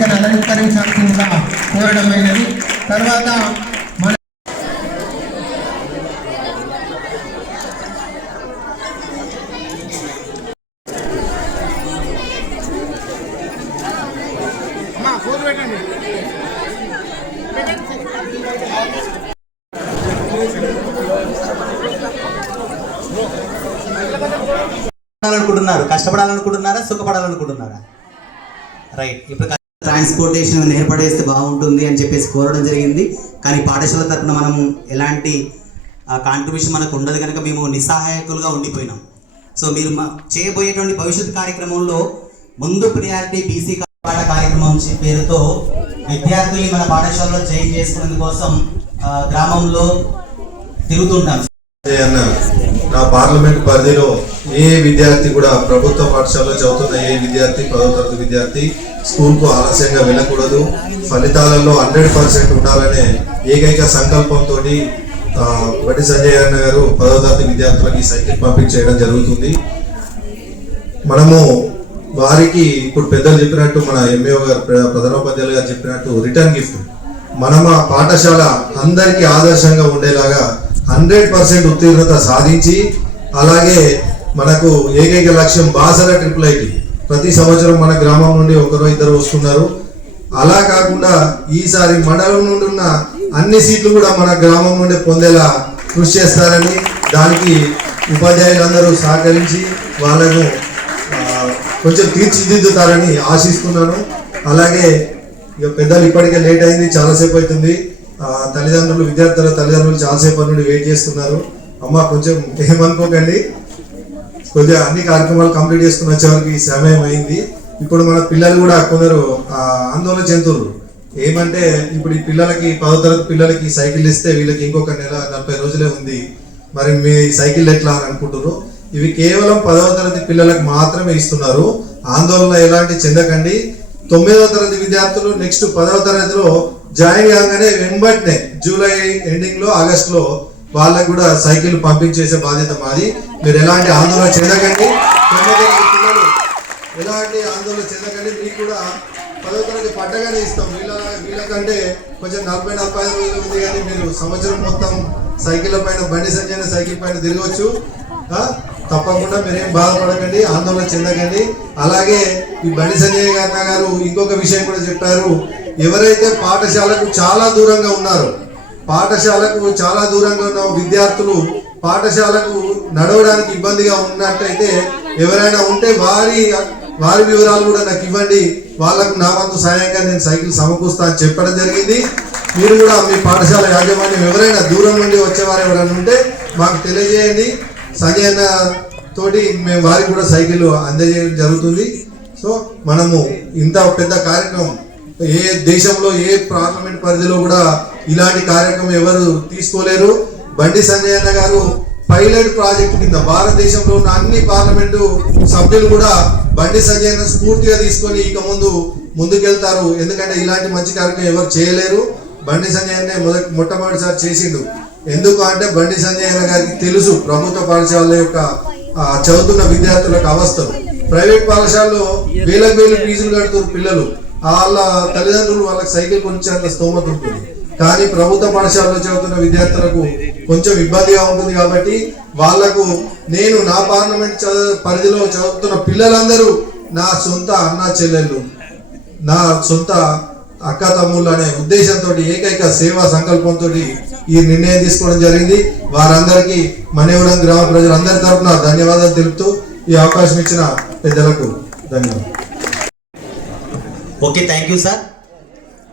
వేదికను అలంకరించాల్సిందిగా కోరడమైనది. తర్వాత మన కష్టపడాలనుకుంటున్నారు? కష్టపడాలనుకుంటున్నారా సుఖపడాలనుకుంటున్నారా? రైట్ ఇప్పుడు ట్రాన్స్పోర్టేషన్ ఏర్పడేస్తే బాగుంటుంది అని చెప్పేసి కోరడం జరిగింది. కానీ పాఠశాల తరపున మనం ఎలాంటి కాంట్రిబ్యూషన్ మనకు ఉండదు కనుక మేము నిస్సహాయకులుగా ఉండిపోయినాం. సో మీరు మా- చేయబోయేటువంటి భవిష్యత్ కార్యక్రమంలో ముందు ప్రియారిటీ బీసీ పాఠ కార్యక్రమం పేరుతో విద్యార్థుల్ని మన పాఠశాలలో జాయిన్ చేసుకునేందుకోసం గ్రామంలో తిరుగుతుంటాం. నా పార్లమెంట్ పరిధిలో ఏ విద్యార్థి కూడా ప్రభుత్వ పాఠశాలలో చదువుతున్న ఏ విద్యార్థి పదో తరగతి విద్యార్థి స్కూల్కు ఆలస్యంగా వెళ్ళకూడదు. ఫలితాలలో హండ్రెడ్ పర్సెంట్ ఉండాలనే ఏకైక సంకల్పంతో బడి సంజయ్ అన్న గారు పదో తరగతి విద్యార్థులకి సైకిల్ పంపిణీ చేయడం జరుగుతుంది. మనము వారికి ఇప్పుడు పెద్దలు చెప్పినట్టు మన ఎంఏఓ గారు ప్రధానోపాధ్యాయులు గారు చెప్పినట్టు రిటర్న్ గిఫ్ట్ మన మా పాఠశాల అందరికీ ఆదర్శంగా ఉండేలాగా హండ్రెడ్ పర్సెంట్ ఉత్తీర్ణత సాధించి అలాగే మనకు ఏకైక లక్ష్యం బాసర ట్రిపుల్ ఐటీ. ప్రతి సంవత్సరం మన గ్రామం నుండి ఒకరు ఇద్దరు వస్తున్నారు. అలా కాకుండా ఈసారి మండలం నుండి ఉన్న అన్ని సీట్లు కూడా మన గ్రామం నుండి పొందేలా కృషి చేస్తారని దానికి ఉపాధ్యాయులందరూ సహకరించి వాళ్ళను కొంచెం తీర్చిదిద్దుతారని ఆశిస్తున్నాను. అలాగే ఇక పెద్దలు ఇప్పటికే లేట్ అయింది చాలాసేపు అవుతుంది. ఆ, తల్లిదండ్రులు విద్యార్థుల తల్లిదండ్రులు చాలాసేపు నుండి వెయిట్ చేస్తున్నారు. అమ్మ కొంచెం ఏమనుకోకండి కొద్దిగా అన్ని కార్యక్రమాలు కంప్లీట్ చేసుకుని వచ్చేవారికి సమయం అయింది. ఇప్పుడు మన పిల్లలు కూడా కొందరు ఆందోళన చెందుతున్నారు. ఏమంటే ఇప్పుడు ఈ పిల్లలకి పదో తరగతి పిల్లలకి సైకిల్ ఇస్తే వీళ్ళకి ఇంకొక నెల నలభై రోజులే ఉంది. మరి మీ సైకిల్ ఎట్లా అని అనుకుంటున్నారు? ఇవి కేవలం పదవ తరగతి పిల్లలకు మాత్రమే ఇస్తున్నారు. ఆందోళన ఎలాంటి చెందకండి. తొమ్మిదవ తరగతి విద్యార్థులు నెక్స్ట్ పదవ తరగతిలో జాయిన్ కాగానే వెంబట్నే జూలై ఎండింగ్లో ఆగస్ట్లో వాళ్ళకు కూడా సైకిల్ పంపించేసే బాధ్యత మాది. మీరు ఎలాంటి ఆందోళన చెందకండి. పిల్లలు ఎలాంటి ఆందోళన చెందకండి. మీకు కూడా పదవ తరగతి పట్టగానే ఇస్తాం. వీళ్ళ వీళ్ళకంటే కొంచెం నలభై నలభై ఐదు రోజులు ఉంది కానీ మీరు సంవత్సరం మొత్తం సైకిల్ పైన బండి సంజయ్ సైకిల్ పైన తిరగవచ్చు తప్పకుండా మీరేం బాధపడకండి ఆందోళన చెందకండి. అలాగే ఈ బండి సంజయ్ గారు గారు ఇంకొక విషయం కూడా చెప్పారు. ఎవరైతే పాఠశాలకు చాలా దూరంగా ఉన్నారో పాఠశాలకు చాలా దూరంగా ఉన్న విద్యార్థులు పాఠశాలకు నడవడానికి ఇబ్బందిగా ఉన్నట్టయితే ఎవరైనా ఉంటే వారి వారి వివరాలు కూడా నాకు ఇవ్వండి. వాళ్ళకు నా వంతు సహాయంగా నేను సైకిల్ సమకూరుస్తా అని చెప్పడం జరిగింది. మీరు కూడా మీ పాఠశాల యాజమాన్యం ఎవరైనా దూరం నుండి వచ్చేవారు ఎవరైనా ఉంటే మాకు తెలియజేయండి. సంజయ్ అన్న తోటి మేము వారికి కూడా సైకిల్ అందజేయడం జరుగుతుంది. సో మనము ఇంత పెద్ద కార్యక్రమం ఏ దేశంలో ఏ పార్లమెంట్ పరిధిలో కూడా ఇలాంటి కార్యక్రమం ఎవరు తీసుకోలేరు. బండి సంజయ్ అన్న గారు పైలట్ ప్రాజెక్ట్ కింద భారతదేశంలో ఉన్న అన్ని పార్లమెంటు సభ్యులు కూడా బండి సంజయ్ అన్న స్ఫూర్తిగా తీసుకొని ఇక ముందు ముందుకెళ్తారు. ఎందుకంటే ఇలాంటి మంచి కార్యక్రమం ఎవరు చేయలేరు. బండి సంజయ్ అన్నే మొదటి మొట్టమొదటిసారి చేసిండు. ఎందుకు అంటే బండి సంజయ్ గారికి తెలుసు ప్రభుత్వ పాఠశాల యొక్క చదువుతున్న విద్యార్థులకు అవస్థలు ప్రైవేట్ పాఠశాలలో వేలకు వేలు ఫీజులు కడుతున్నారు పిల్లలు. వాళ్ళ తల్లిదండ్రులు వాళ్ళకి సైకిల్ కొనిచ్చేంత స్తోమత ఉంటుంది. కానీ ప్రభుత్వ పాఠశాలలో చదువుతున్న విద్యార్థులకు కొంచెం ఇబ్బందిగా ఉంటుంది కాబట్టి వాళ్ళకు నేను నా పార్లమెంట్ చదువు పరిధిలో చదువుతున్న పిల్లలందరూ నా సొంత అన్న చెల్లెళ్ళు నా సొంత అక్క తమ్ముళ్ళు అనే ఉద్దేశంతో ఏకైక సేవా సంకల్పంతో ఈ నిర్ణయం తీసుకోవడం జరిగింది. వారందరికీ మనేవరం గ్రామ ప్రజలందరి తరపున ధన్యవాదాలు తెలుపుతూ ఈ అవకాశం ఇచ్చిన పెద్దలకు ధన్యవాదాలు. ఓకే థ్యాంక్ యూ సార్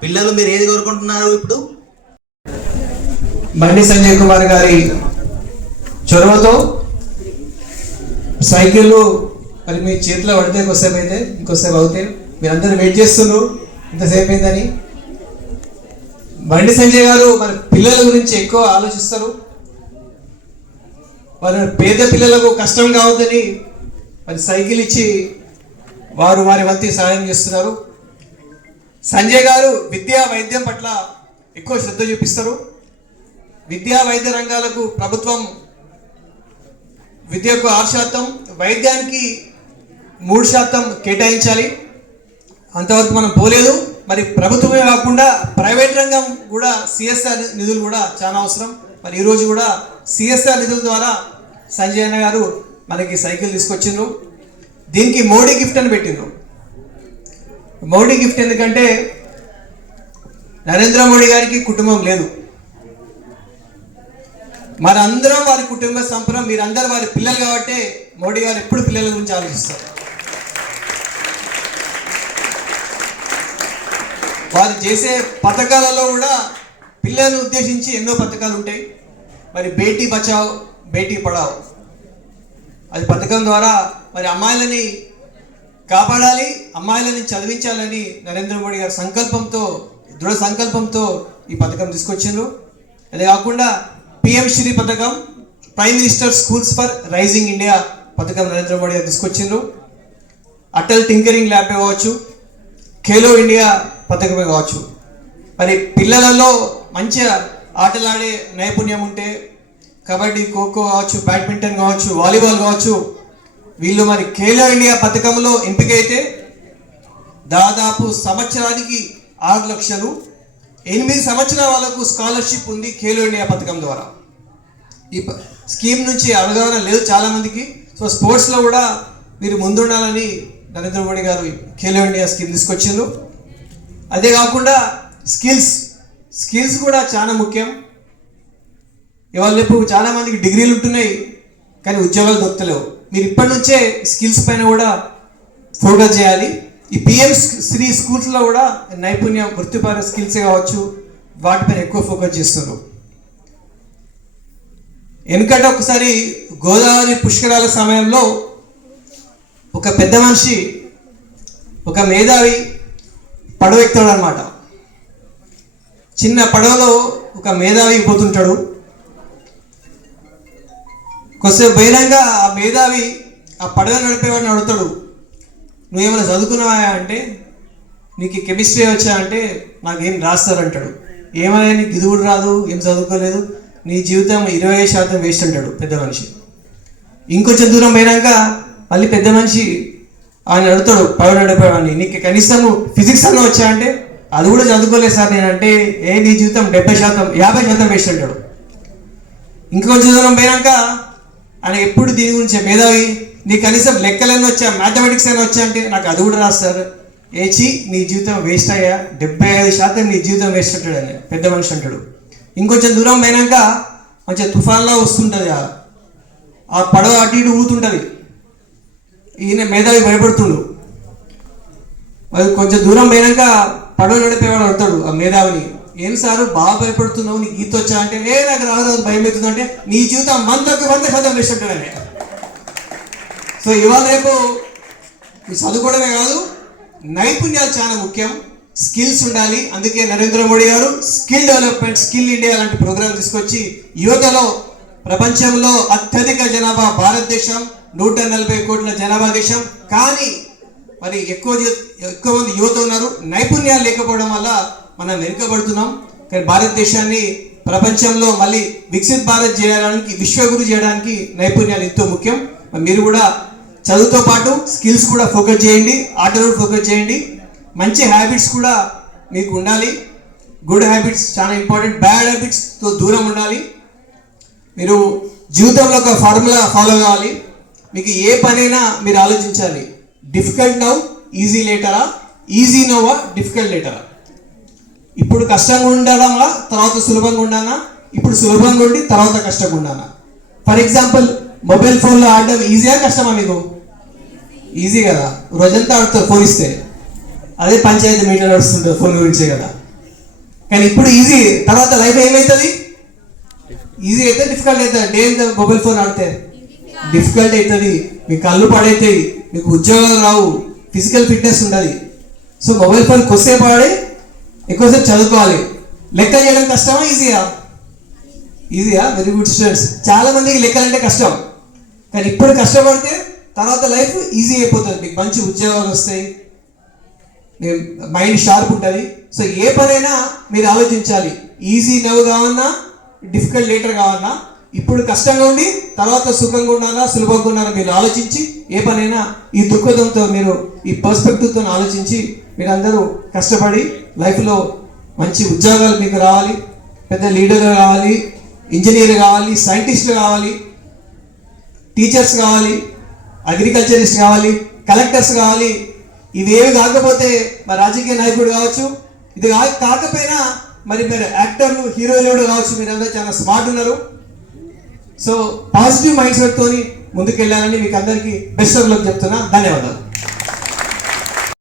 పిల్లలు మీరు ఏది కోరుకుంటున్నారు ఇప్పుడు? బండి సంజయ్ కుమార్ గారి చొరవతో సైకిళ్ళు మరి మీ చేతిలో పడితే ఇంకోసేపు అయితే ఇంకోసేపు అవుతాయి మీరందరూ వెయిట్ చేస్తున్నారు ఇంతసేపు అయిందని బండి సంజయ్ గారు మన పిల్లల గురించి ఎక్కువ ఆలోచిస్తారు. వారి పేద పిల్లలకు కష్టం కావద్దని మరి సైకిల్ ఇచ్చి వారు వారి వంతి సహాయం చేస్తున్నారు. సంజయ్ గారు విద్యా వైద్యం పట్ల ఎక్కువ శ్రద్ధ చూపిస్తారు. విద్యా వైద్య రంగాలకు ప్రభుత్వం విద్యకు ఆరు శాతం వైద్యానికి మూడు శాతం కేటాయించాలి. అంతవరకు మనం పోలేదు. మరి ప్రభుత్వమే కాకుండా ప్రైవేట్ రంగం కూడా సిఎస్ఆర్ నిధులు కూడా చాలా అవసరం. మరి ఈరోజు కూడా సిఎస్ఆర్ నిధుల ద్వారా సంజయ్ అన్న గారు మనకి సైకిల్ తీసుకొచ్చిండ్రు. దీనికి మోడీ గిఫ్ట్ అని పెట్టిండ్రు. మోడీ గిఫ్ట్ ఎందుకంటే నరేంద్ర మోడీ గారికి కుటుంబం లేదు. మనందరం వారి కుటుంబ సంపరం మీరందరూ వారి పిల్లలు కాబట్టి మోడీ గారు ఎప్పుడు పిల్లల గురించి ఆలోచిస్తారు. వారు చేసే పథకాలలో కూడా పిల్లలను ఉద్దేశించి ఎన్నో పథకాలు ఉంటాయి. మరి బేటీ బచావ్ బేటీ పడావ్. అది పథకం ద్వారా మరి అమ్మాయిలని కాపాడాలి అమ్మాయిలని చదివించాలని నరేంద్ర మోడీ గారి సంకల్పంతో దృఢ సంకల్పంతో ఈ పథకం తీసుకొచ్చిండ్రు. అదే కాకుండా పిఎం శ్రీ పథకం prime minister schools for rising India పథకం నరేంద్ర మోడీ గారు తీసుకొచ్చిండ్రు. అటల్ టింకరింగ్ ల్యాబ్ కావచ్చు ఖేలో ఇండియా పథకమే కావచ్చు. మరి పిల్లలలో మంచిగా ఆటలాడే నైపుణ్యం ఉంటే కబడ్డీ ఖోఖో కావచ్చు బ్యాడ్మింటన్ కావచ్చు వాలీబాల్ కావచ్చు వీళ్ళు మరి ఖేలో ఇండియా పథకంలో ఎంపిక అయితే దాదాపు సంవత్సరానికి ఆరు లక్షలు ఎనిమిది సంవత్సరాల వాళ్ళకు స్కాలర్షిప్ ఉంది ఖేలో ఇండియా పథకం ద్వారా. ఈ స్కీమ్ నుంచి అవగాహన లేదు చాలామందికి. సో స్పోర్ట్స్లో కూడా మీరు ముందుండాలని నరేంద్ర మోడీ గారు ఖేలో ఇండియా స్కీమ్ తీసుకొచ్చిండ్రు. అంతేకాకుండా స్కిల్స్ స్కిల్స్ కూడా చాలా ముఖ్యం. ఇవాళ రేపు చాలా మందికి డిగ్రీలు ఉంటున్నాయి కానీ ఉద్యోగాలు దొరకలేవు మీరు ఇప్పటి నుంచే స్కిల్స్ పైన కూడా ఫోకస్ చేయాలి. ఈ పిఎం శ్రీ స్కూల్స్లో కూడా నైపుణ్యం వృత్తిపర స్కిల్స్ కావచ్చు వాటిపైన ఎక్కువ ఫోకస్ చేస్తున్నారు. ఎందుకంటే ఒకసారి గోదావరి పుష్కరాల సమయంలో ఒక పెద్ద మనిషి ఒక మేధావి పడవ ఎక్కుతాడు అనమాట చిన్న పడవలో ఒక మేధావి పోతుంటాడు. కొద్దిసేపు బహిరంగ ఆ మేధావి ఆ పడవ నడిపేవాడిని అడుగుతాడు. నువ్వేమైనా చదువుకున్నావా అంటే నీకు కెమిస్ట్రీ వచ్చా అంటే నాకేం రాస్తారంటాడు. ఏమైనా నీకు ఇది కూడా రాదు ఏం చదువుకోలేదు నీ జీవితం ఇరవై శాతం వేస్ట్ అంటాడు పెద్ద మనిషి. ఇంకొంచెం దూరం పోయినాక మళ్ళీ పెద్ద మనిషి ఆయన అడుగుతాడు పడవ నడిపేవాడిని నీకు కనీసం ఫిజిక్స్ అన్న వచ్చా అంటే? అది కూడా చదువుకోలేదు సార్ నేనంటే ఏ నీ జీవితం డెబ్బై శాతం యాభై శాతం వేస్ట్ అంటాడు. ఇంకొంచెం దూరం పోయినాక ఆయన ఎప్పుడు దీని గురించి మేధావి? నీ కనీసం లెక్కలన్నీ వచ్చా మ్యాథమెటిక్స్ అయినా వచ్చా అంటే? నాకు అది కూడా రాస్తారు ఏచి నీ జీవితం వేస్ట్ అయ్యా డెబ్బై ఐదు శాతం నీ జీవితం వేస్ట్ అంటాడు అని పెద్ద మనిషి అంటాడు. ఇంకొంచెం దూరం పోయినాక మంచిగా తుఫాన్లా వస్తుంటుంది ఆ- ఆ పడవ అటు ఇటు ఊగుతుంటుంది. ఈయన మేధావి భయపడుతుండు. మరి కొంచెం దూరం పోయినాక పడవ నడిపేవాడు అడతాడు ఆ మేధావిని. ఏం సారు బాగా భయపడుతున్నావు నీకు ఈత వచ్చా? అంటే ఏ నాకు రాదు భయం అవుతుంది అంటే నీ జీవితం వందకు వంద శాతం వేస్ట్ సో ఇవాళ రేపు చదువుకోవడమే కాదు నైపుణ్యాలు చాలా ముఖ్యం. స్కిల్స్ ఉండాలి. అందుకే Narendra Modi garu skill development skill India లాంటి ప్రోగ్రామ్ తీసుకొచ్చి యువతలో ప్రపంచంలో అత్యధిక జనాభా భారతదేశం నూట నలభై కోట్ల జనాభా దేశం కానీ మరి ఎక్కువ ఎక్కువ మంది యువత ఉన్నారు. నైపుణ్యాలు లేకపోవడం వల్ల మనం వెనుకబడుతున్నాం. కానీ భారతదేశాన్ని ప్రపంచంలో మళ్ళీ వికసిత్ భారత్ చేయడానికి విశ్వగురు చేయడానికి నైపుణ్యాలు ఎంతో ముఖ్యం. మీరు కూడా చదువుతో పాటు స్కిల్స్ కూడా ఫోకస్ చేయండి. ఆటలో ఫోకస్ చేయండి. మంచి హ్యాబిట్స్ కూడా మీకు ఉండాలి. గుడ్ హ్యాబిట్స్ చాలా ఇంపార్టెంట్. బ్యాడ్ హ్యాబిట్స్తో దూరం ఉండాలి. మీరు జీవితంలో ఒక ఫార్ములా ఫాలో కావాలి. మీకు ఏ పనైనా మీరు ఆలోచించాలి. డిఫికల్ట్ నౌ ఈజీ లేటరా ఈజీ నవ్వా డిఫికల్ట్ లేటరా ఇప్పుడు కష్టంగా ఉండడమా తర్వాత సులభంగా ఉండాలా ఇప్పుడు సులభంగా ఉండి తర్వాత కష్టంగా ఉండాలా ఫర్ ఎగ్జాంపుల్ మొబైల్ ఫోన్లో ఆడడం ఈజీయా కష్టమా మీకు? ఈజీ కదా. రోజంతా ఆడుతారు ఫోన్ ఇస్తే. అదే పంచాయతీ మీటర్ నడుస్తుంటుంది ఫోన్ గురించే కదా. కానీ ఇప్పుడు ఈజీ తర్వాత లైఫ్ ఏమవుతుంది ఈజీ అయితే డిఫికల్ట్ అవుతుంది. డే మొబైల్ ఫోన్ ఆడితే. డిఫికల్ట్ అవుతుంది మీ కళ్ళు పడైతాయి మీకు ఉద్యోగాలు రావు. ఫిజికల్ ఫిట్నెస్ ఉండదు. సో మొబైల్ ఫోన్ కొద్దిసేపు ఆడి ఎక్కువసేపు చదువుకోవాలి. లెక్క చేయడం కష్టమా? ఈజీయా ఈజీయా వెరీ గుడ్ స్టూడెంట్స్ చాలా మందికి లెక్కలంటే కష్టం. కానీ ఇప్పుడు కష్టపడితే తర్వాత లైఫ్ ఈజీ అయిపోతుంది. మీకు మంచి ఉద్యోగాలు వస్తాయి. మైండ్ షార్ప్ ఉంటుంది. సో ఏ పనైనా మీరు ఆలోచించాలి. ఈజీ నవ్వు కావన్నా డిఫికల్ట్ లేటర్ కావన్నా ఇప్పుడు కష్టంగా ఉండి తర్వాత సుఖంగా ఉన్నారా సులభంగా ఉన్నారా మీరు ఆలోచించి ఏ పనైనా ఈ దృక్పథంతో మీరు ఈ పర్స్పెక్టివ్తో ఆలోచించి మీరందరూ కష్టపడి లైఫ్లో మంచి ఉద్యోగాలు మీకు రావాలి పెద్ద లీడర్ కావాలి ఇంజనీర్ కావాలి సైంటిస్ట్ కావాలి టీచర్స్ కావాలి అగ్రికల్చరిస్ట్ కావాలి కలెక్టర్స్ కావాలి. ఇవేవి కాకపోతే మరి రాజకీయ నాయకుడు కావచ్చు ఇది కాకపోయినా మరి మీరు యాక్టర్లు హీరోలు కావచ్చు మీరందరూ చాలా స్మార్ట్ ఉన్నారు. సో పాజిటివ్ మైండ్ సెట్ తోని ముందుకెళ్ళాలని మీకు అందరికీ బెస్ట్ ఆఫ్ లక్ చెప్తున్నా. ధన్యవాదాలు.